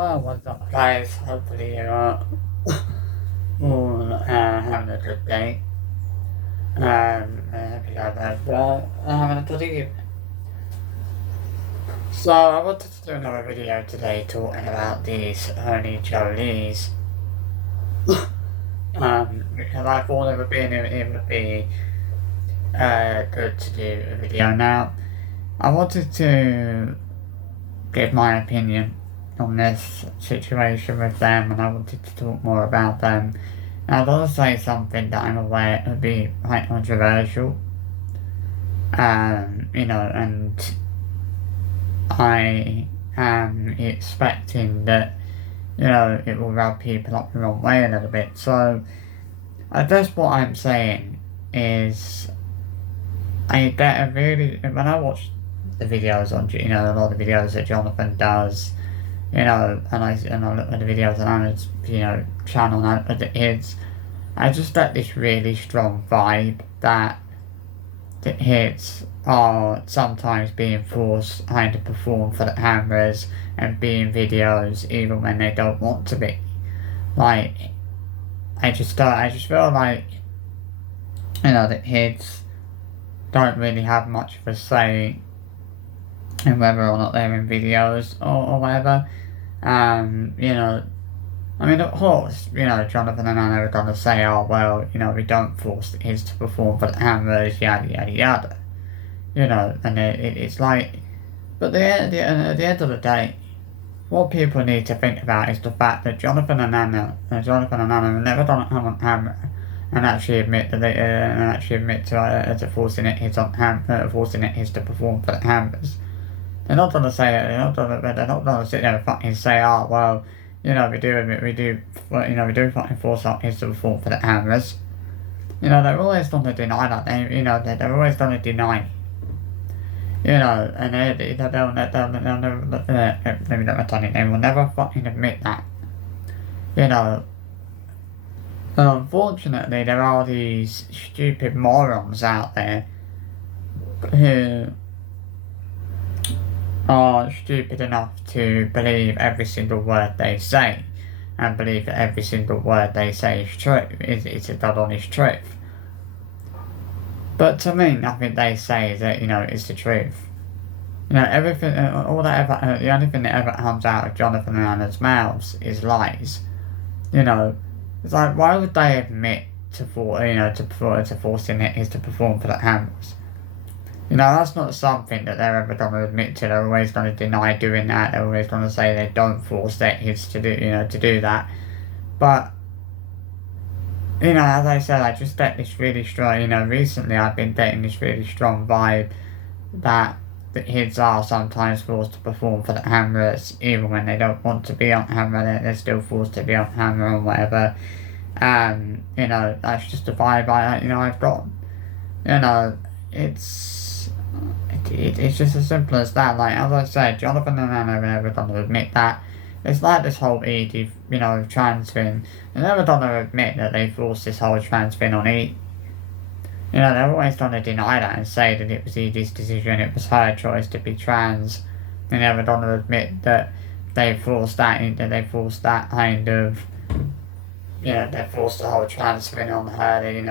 Well, what's up, guys? Hopefully you're all having a good day. I hope you guys are having a good evening. So, I wanted to do another video today talking about these sacconejoly. Because I thought it would be good to do a video now. I wanted to give my opinion on this situation with them, and I wanted to talk more about them. And I'd want to say something that I'm aware would be quite controversial. And I am expecting that, it will rub people up the wrong way a little bit. So, I guess what I'm saying is, when I watch the videos on, a lot of the videos that Jonathan does, and I look at the videos on his, channel and I just get this really strong vibe that the hits are sometimes being forced to perform for the cameras and be in videos even when they don't want to be. Like, I just feel like, the hits don't really have much of a say in whether or not they're in videos or whatever. Of course, Jonathan and Anna are going to say, oh, well, we don't force the kids to perform for the cameras, yada, yada, yada. And it's like, but at the end of the day, what people need to think about is the fact that Jonathan and Anna have never done it on camera and actually admit that to forcing it is to perform for the cameras. They're not going to say it. They're not going to sit there and fucking say, "Oh, well, we do fucking force our kids to perform for the cameras." They're always going to deny that. They're always going to deny. And they'll never fucking admit that. And unfortunately, there are these stupid morons out there who are stupid enough to believe every single word they say and believe that every single word they say is true, is a dead honest truth. But to me, nothing they say is the truth. Everything, the only thing that ever comes out of Jonathan and Anna's mouths is lies. It's like, why would they admit to forcing it is to perform for the cameras? That's not something that they're ever going to admit to. They're always going to deny doing that. They're always going to say they don't force their kids to do that. But, as I said, I just get this really strong, recently I've been getting this really strong vibe that the kids are sometimes forced to perform for the cameras, even when they don't want to be on camera, they're still forced to be on camera or whatever. That's just the vibe I've got. It's just as simple as that. Like, as I said, Jonathan and Anna are never going to admit that. It's like this whole Edie, trans thing. They're never going to admit that they forced this whole trans thing on Edie. They're always going to deny that and say that it was Edie's decision, it was her choice to be trans. They're never going to admit that they forced that kind of, they forced the whole trans thing on her. They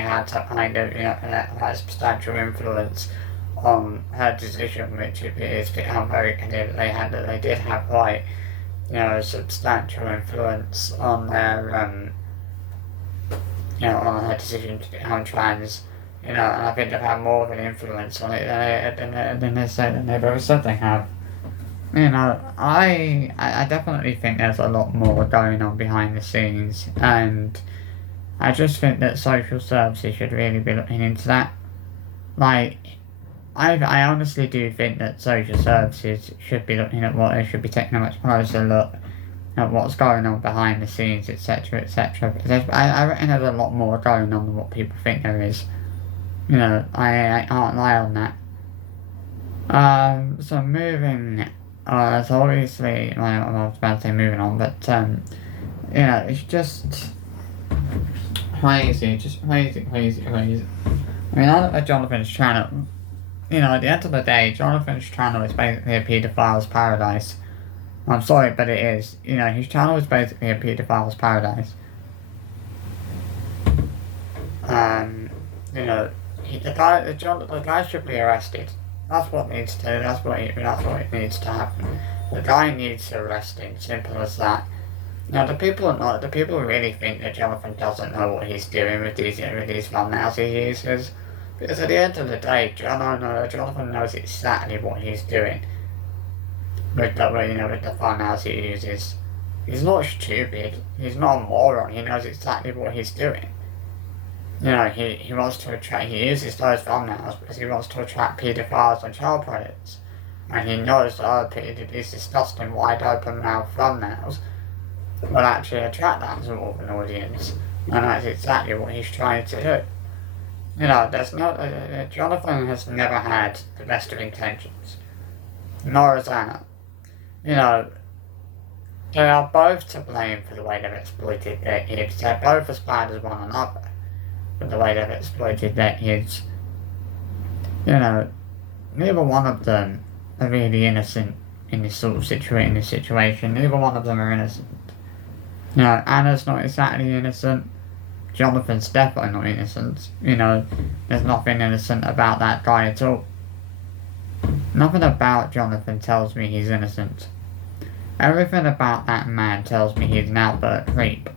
had to kind of, have substantial influence on her decision, which it is become very clear that they did have quite, substantial influence on their, on her decision to become trans. And I think they've had more of an influence on it than they've ever said they have. I definitely think there's a lot more going on behind the scenes, and I just think that social services should really be looking into that. Like, I honestly do think that social services should be looking at they should be taking a much closer look at what's going on behind the scenes, etc., etc. Because I reckon there's a lot more going on than what people think there is. I can't lie on that. So moving. So obviously, I was about to say moving on, but it's just crazy, I mean, I look at Jonathan's channel. At the end of the day, Jonathan's channel is basically a paedophile's paradise. I'm sorry, but it is. You know, his channel is basically a paedophile's paradise. You know, the guy should be arrested. That's what needs to. That's what it needs to happen. The guy needs arrested. Simple as that. Now the people really think that Jonathan doesn't know what he's doing with these thumbnails he uses. Because at the end of the day, Jonathan knows exactly what he's doing with the thumbnails he uses. He's not stupid. He's not a moron. He knows exactly what he's doing. You know, he wants to attract. He uses those thumbnails because he wants to attract paedophiles and child predators, and he knows that these disgusting wide open mouth thumbnails will actually attract that sort of an audience, and that's exactly what he's trying to do. You know, Jonathan has never had the best of intentions, nor has Anna. You know, they are both to blame for the way they've exploited their kids. They're both as bad as one another for the way they've exploited their kids. You know, neither one of them are really innocent in this sort of situation. Neither one of them are innocent. You know, Anna's not exactly innocent. Jonathan's definitely not innocent. You know, there's nothing innocent about that guy at all. Nothing about Jonathan tells me he's innocent. Everything about that man tells me he's an outburst creep.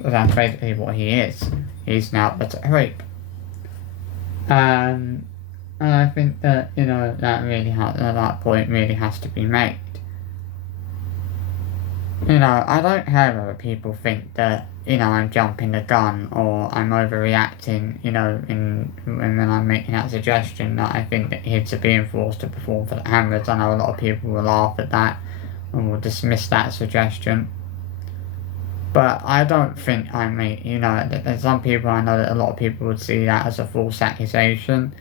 But that's basically what he is. He's an outburst creep. And I think that, you know, that point really has to be made. You know, I don't care whether people think that, you know, I'm jumping the gun or I'm overreacting, you know, when I'm making that suggestion that I think that kids are being forced to perform for the cameras. I know a lot of people will laugh at that and will dismiss that suggestion. But I don't think you know, there's some people, I know that a lot of people would see that as a false accusation.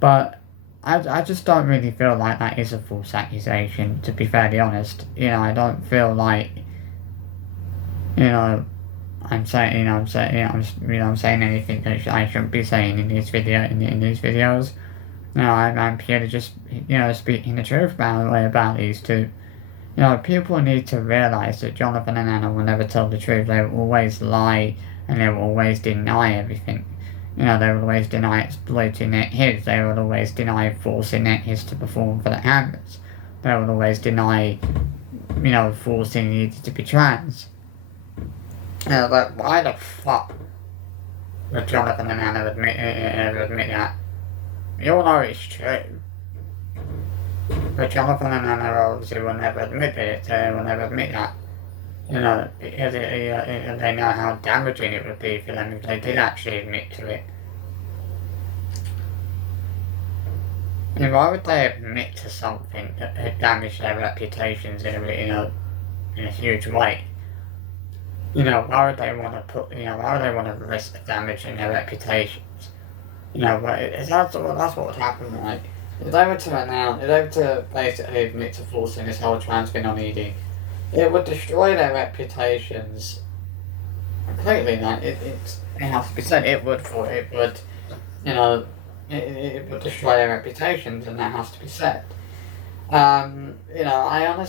But I just don't really feel like that is a false accusation, to be fairly honest. You know, I don't feel like, you know, I'm saying anything that I shouldn't be saying in these videos. You know, I'm purely just, you know, speaking the truth about these two. You know, people need to realise that Jonathan and Anna will never tell the truth. They will always lie and they will always deny everything. You know, they will always deny exploiting their kids. They will always deny forcing their kids to perform for the cameras. They will always deny, you know, forcing you to be trans. You know, but why the fuck would Jonathan and Anna admit that? You all know it's true. But Jonathan and Anna obviously will never admit it. They will never admit that. You know, because they know how damaging it would be for them if they did actually admit to it. And why would they admit to something that had damaged their reputations in a huge way? You know, why would they want to risk damaging their reputations? You know, that's what would happen, right? If they were to basically admit to forcing this whole trans thing on Edie, it would destroy their reputations completely. Like it has to be said. It would, you know, it would destroy their reputations, and that has to be said. You know, I am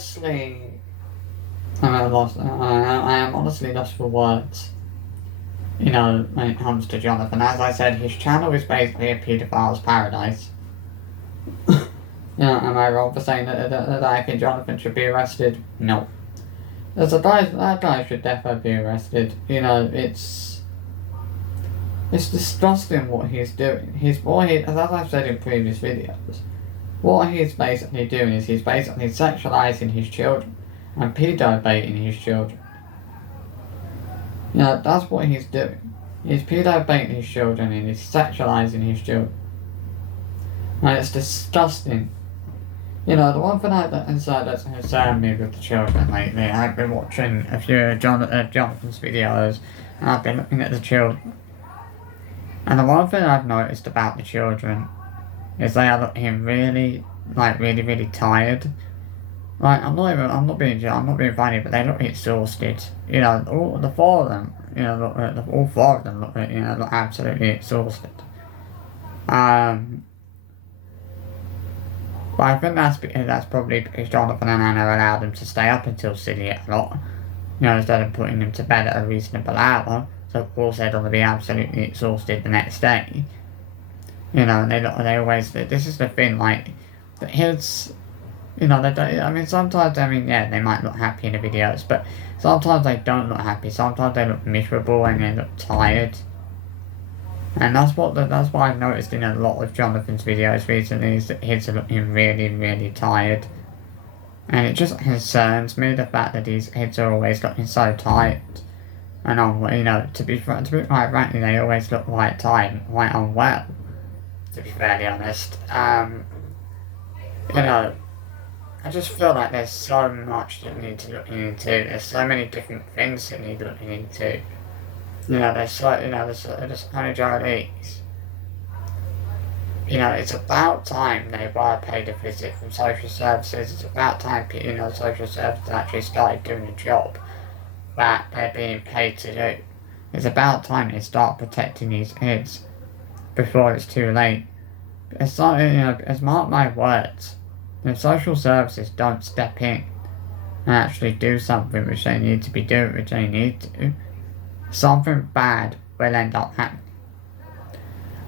honestly lost for words. You know, when it comes to Jonathan, as I said, his channel is basically a paedophile's paradise. You know, am I wrong for saying that I think Jonathan should be arrested? No. That guy should definitely be arrested. You know, it's disgusting what he's doing. As I've said in previous videos, what he's basically doing is he's basically sexualizing his children and pedo-baiting his children. You know, that's what he's doing. He's pedo-baiting his children and he's sexualizing his children. And it's disgusting. You know, the one thing that's concerned me with the children lately, I've been watching a few of Jonathan's videos, and I've been looking at the children. And the one thing I've noticed about the children is they are looking really tired. Like, I'm not being funny, but they look exhausted. You know, all four of them look absolutely exhausted. But I think that's probably because Jonathan and Anna allowed them to stay up until silly o'clock, instead of putting them to bed at a reasonable hour. So of course they're going to be absolutely exhausted the next day. And they always, this is the thing, like, the kids, they don't, sometimes, yeah, they might look happy in the videos, but sometimes they don't look happy, sometimes they look miserable and they look tired. And that's what I've noticed in a lot of Jonathan's videos recently, is that kids are looking really, really tired. And it just concerns me, the fact that these kids are always looking so tired. And to be quite frankly, they always look quite tired, quite unwell, to be fairly honest. I just feel like there's so much that need to look into. There's so many different things that need looking into. There's sacconejoly. It's about time they were paid a visit from social services. It's about time, social services actually started doing the job that they're being paid to do. It's about time they start protecting these kids before it's too late. It's not, as mark my words, if social services don't step in and actually do something which they need to, something bad will end up happening.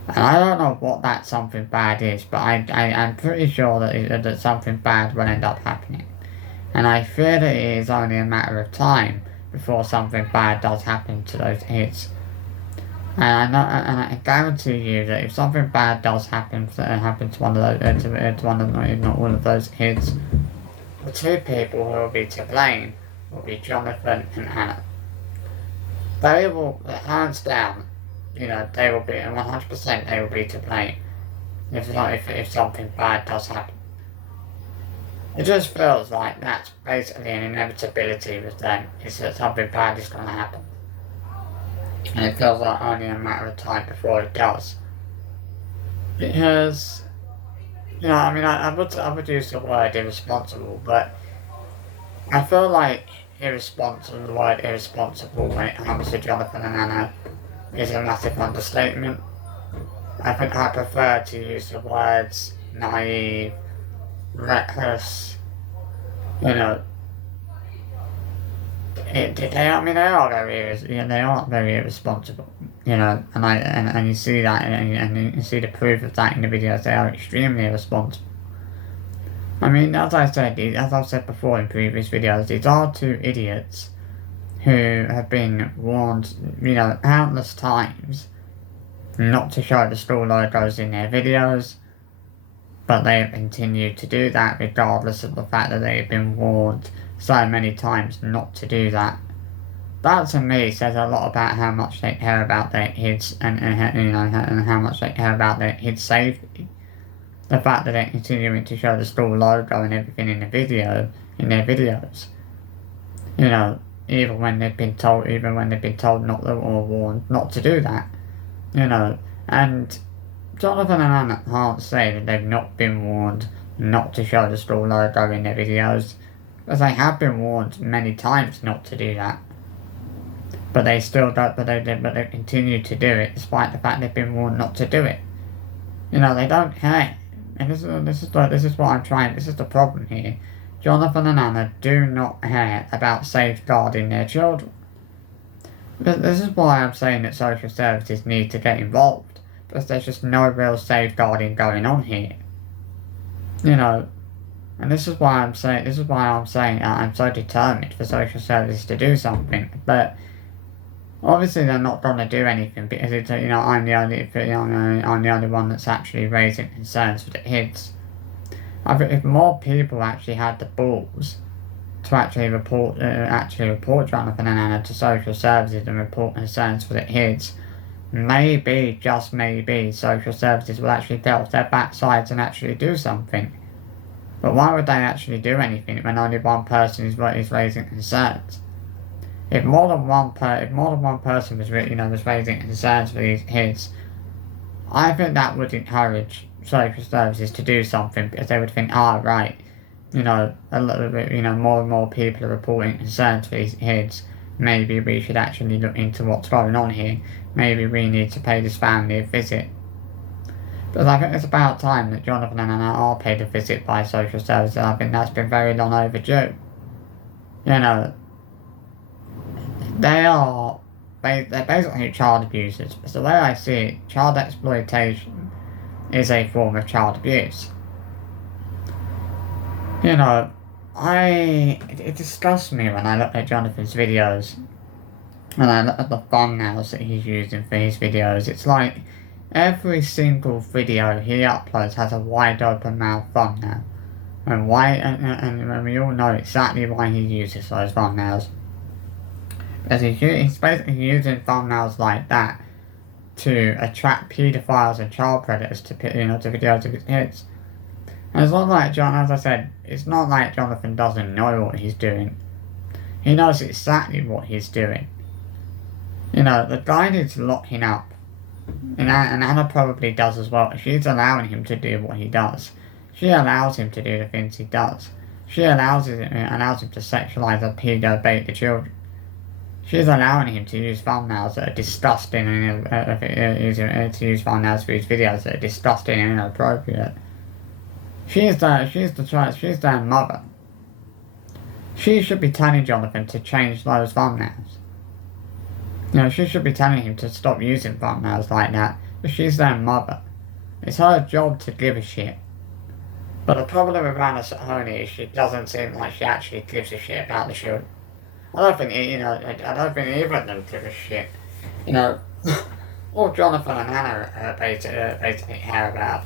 And I don't know what that something bad is, but I'm pretty sure that something bad will end up happening. And I fear that it is only a matter of time before something bad does happen to those kids. And I guarantee you that if something bad does happen to one of those, if not all of those kids, the two people who will be to blame will be Jonathan and Anna. They will, hands down, they will be, 100% they will be to blame if something bad does happen. It just feels like that's basically an inevitability with them, is that something bad is going to happen. And it feels like only a matter of time before it does. Because, I would use the word irresponsible, but I feel like the word irresponsible when it comes to Jonathan and Anna is a massive understatement. I think I prefer to use the words naive, reckless, they are very irresponsible, and you see that, and you see the proof of that in the videos. They are extremely irresponsible. As I've said before in previous videos, these are two idiots who have been warned, countless times not to show the school logos in their videos, but they have continued to do that regardless of the fact that they have been warned so many times not to do that. That to me says a lot about how much they care about their kids and how much they care about their kids' safety. The fact that they're continuing to show the school logo and everything in their videos, even when they've been told not to, or warned not to do that, and Jonathan and Anna can't say that they've not been warned not to show the school logo in their videos, because they have been warned many times not to do that. But they still don't. But they continue to do it despite the fact they've been warned not to do it. They don't care. And this is what I'm trying. This is the problem here. Jonathan and Anna do not care about safeguarding their children. This is why I'm saying that social services need to get involved, because there's just no real safeguarding going on here. And this is why I'm saying I'm so determined for social services to do something. But obviously they're not going to do anything, because it's I'm the only one that's actually raising concerns for the kids. I think if more people actually had the balls to actually report Jonathan and Anna to social services and report concerns for the kids, maybe, just maybe, social services will actually get off their backsides and actually do something. But why would they actually do anything when only one person is raising concerns? If more than one person was raising concerns for these kids, I think that would encourage social services to do something, because they would think, right, a little bit, more and more people are reporting concerns for these kids. Maybe we should actually look into what's going on here. Maybe we need to pay this family a visit. Because I think it's about time that Jonathan and Anna are paid a visit by social services. I think that's been very long overdue. You know, they're basically child abusers. Because the way I see it, child exploitation is a form of child abuse. You know, it disgusts me when I look at Jonathan's videos and I look at the thumbnails that he's using for his videos. It's like every single video he uploads has a wide open mouth thumbnail. And we all know exactly why he uses those thumbnails. Because he's basically using thumbnails like that to attract paedophiles and child predators to videos of his kids. And it's not like as I said, it's not like Jonathan doesn't know what he's doing. He knows exactly what he's doing. You know, the guy needs locking up. And Anna probably does as well. She's allowing him to do what he does. She allows him to do the things he does. She allows him to sexualize and pedo-bait the children. She's allowing him to use thumbnails that are disgusting and to use thumbnails for his videos that are disgusting and inappropriate. She's their mother. She should be telling Jonathan to change those thumbnails. You know, she should be telling him to stop using thumbnails like that, but she's their mother. It's her job to give a shit. But the problem with Anna Saccone is she doesn't seem like she actually gives a shit about the children. I don't think either of them give a shit. You know, all Jonathan and Anna basically care about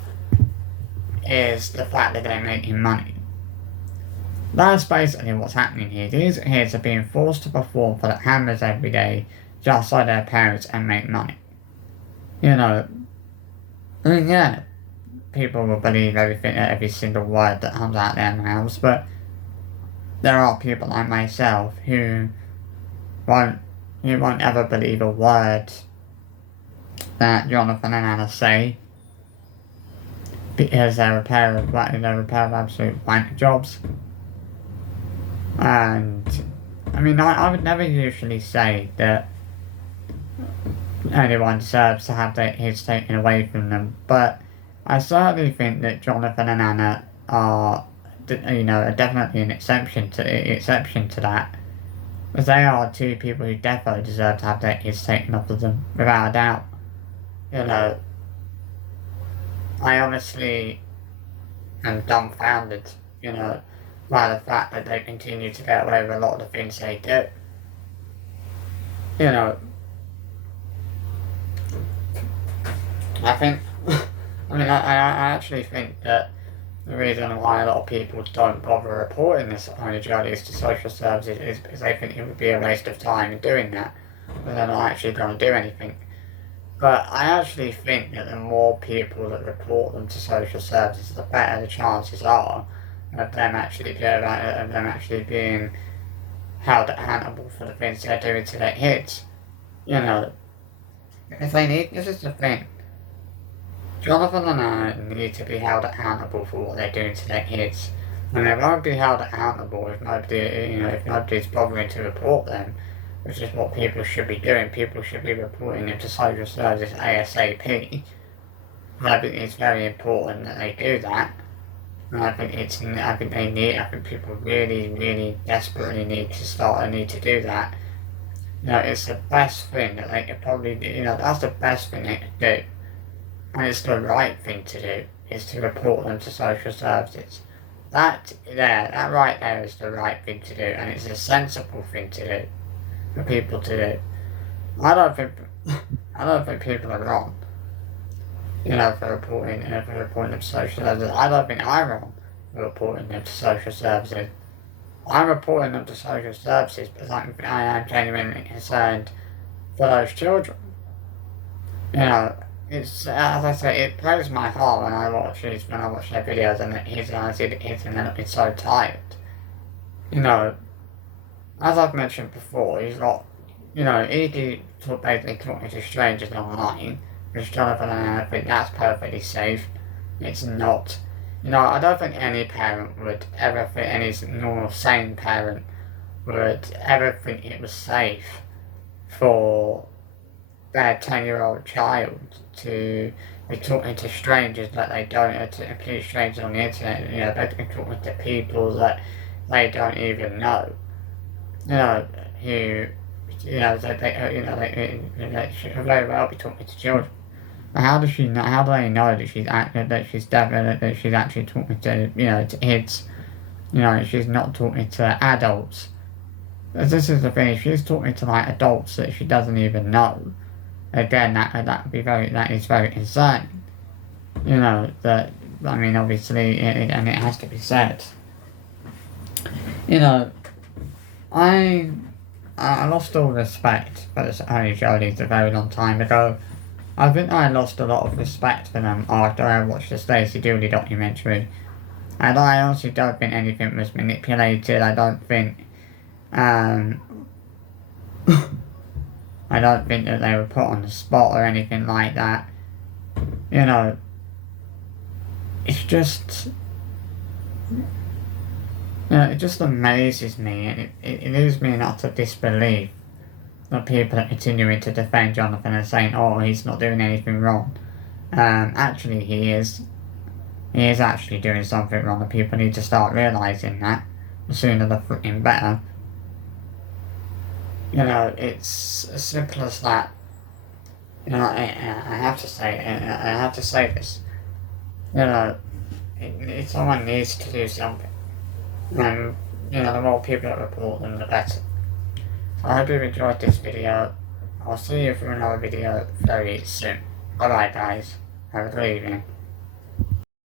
is the fact that they're making money. That's basically what's happening here. These kids are being forced to perform for the cameras every day just like their parents and make money. You know, I mean, yeah, people will believe every single word that comes out their mouths, but there are people like myself who won't ever believe a word that Jonathan and Anna say because they're a pair of absolute wank jobs. And I mean, I would never usually say that anyone deserves to have their kids taken away from them, but I certainly think that Jonathan and Anna are definitely an exception to that, because they are two people who definitely deserve to have their kids taken off of them, without a doubt. You know, I honestly am dumbfounded, you know, by the fact that they continue to get away with a lot of the things they do. You know, I think, I actually think that the reason why a lot of people don't bother reporting this sacconejoly to social services is because they think it would be a waste of time in doing that, but they're not actually going to do anything. But I actually think that the more people that report them to social services, the better the chances are of them actually being held accountable for the things they're doing to their kids. You know, this is the thing. Jonathan and I need to be held accountable for what they're doing to their kids, and they won't be held accountable if nobody's bothering to report them, which is what people should be doing. People should be reporting them to social services ASAP. And I think it's very important that they do that. And I think people really, really desperately need to do that. You know, it's the best thing that they could probably do. You know, that's the best thing they could do. And it's the right thing to do, is to report them to social services. That right there is the right thing to do, and it's a sensible thing to do for people to do. I don't think people are wrong, you know, for reporting them to social services. I don't think I'm wrong for reporting them to social services. I'm reporting them to social services because I am genuinely concerned for those children. You know, it's, as I say, it breaks my heart when I watch their videos and I see the kids and they're looking so tired. You know, as I've mentioned before, he's got, you know, basically talking to strangers online, which Jonathan and I think that's perfectly safe. It's not. You know, I don't think any parent would ever think, any normal sane parent would ever think it was safe for their 10-year-old child to be talking to strangers that they don't, to complete strangers on the internet, you know, they've been talking to people that they don't even know, you know, who, you know, they should very well be talking to children. But how does she know, how do they know that she's deaf, that she's actually talking to, you know, to kids, you know, she's not talking to adults? Because this is the thing, if she's talking to, like, adults that she doesn't even know, again, that is very insane. You know, that, I mean, obviously, and it has to be said. You know, I lost all respect for the sacconejoly's a very long time ago. I think I lost a lot of respect for them after I watched the Stacey Dooley documentary. And I honestly don't think anything was manipulated. I don't think I don't think that they were put on the spot or anything like that. You know, it's just, you know, it just amazes me, and it leaves me in utter disbelief that people are continuing to defend Jonathan and saying, oh, he's not doing anything wrong. Actually, he is. He is actually doing something wrong, and people need to start realising that. The sooner the freaking better. You know, it's as simple as that. You know, I have to say this. You know, someone needs to do something. And, you know, the more people that report them, the better. So I hope you've enjoyed this video. I'll see you for another video very soon. Alright guys, have a good evening.